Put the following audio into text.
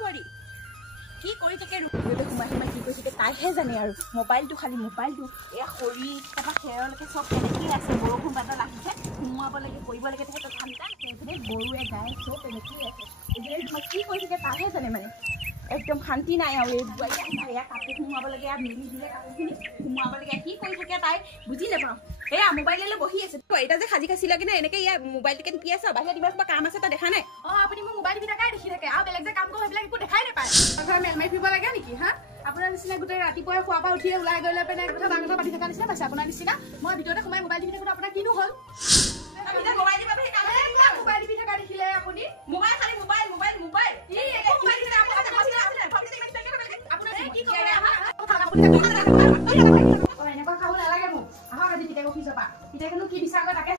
বৰি কি কৰি থাকে ৰুমতে সোমাই সোমাই কি কৰিছে তাইহে জানে আৰু মোবাইলটো খালি মোবাইলটো এয়া খৰি এটা খেৰলৈকে চব তেনেকেই আছে বৰষুণ বাদল আহিছে সোমোৱাব লাগে কৰিব লাগে তেখেতৰ ঠাণ্ডা সেইখিনি গৰুৱে গাই চব তেনেকেই আছে এইবিলাক তোমাক কি কৰি থাকে তাইহে জানে মানে একদম শান্তি নাই আৰু এই এয়া কাপোৰ সোমোৱাব লাগে মিলি দিলে কাপোৰখিনি সোমোৱাব লাগে কি কৰি থাকে তাই বুজি নাপাওঁ এয়া মোবাইললৈ বহি আছে এটা যে সাজি খাচি লাগে না এনেকৈ ইয়াৰ মোবাইলটোকে টিপি আছে বাহিৰত কিবা কিবা কাম আছে তই দেখা নাই আপুনি মোৰ মোবাইল টিপি থাকাই দেখি থাকে আৰু বেলেগ যে কাম কৰোঁ সেইবিলাক একো দেখাই নাপায় ঘৰ মেল মাৰি ফুৰিব লাগে নেকি হা আপোনাৰ নিচিনা গোটেই ৰাতিপুৱাই খোৱাৰ পৰা উঠিয়ে ওলাই গৈ লৈ পেলাই কথা ডাঙৰ কথা পাতি থকা নিচিনা পাইছে আপোনাৰ নিচিনা মই ভিতৰতে সোমাই মোবাইল টিপি থাকোঁ আপোনাৰ কিনো হ'ল মোবাইল টিপি থকা দেখিলে আপুনি মোবাইল খালি মোবাইল মোবাইল মোবাইল আপোনাৰ কি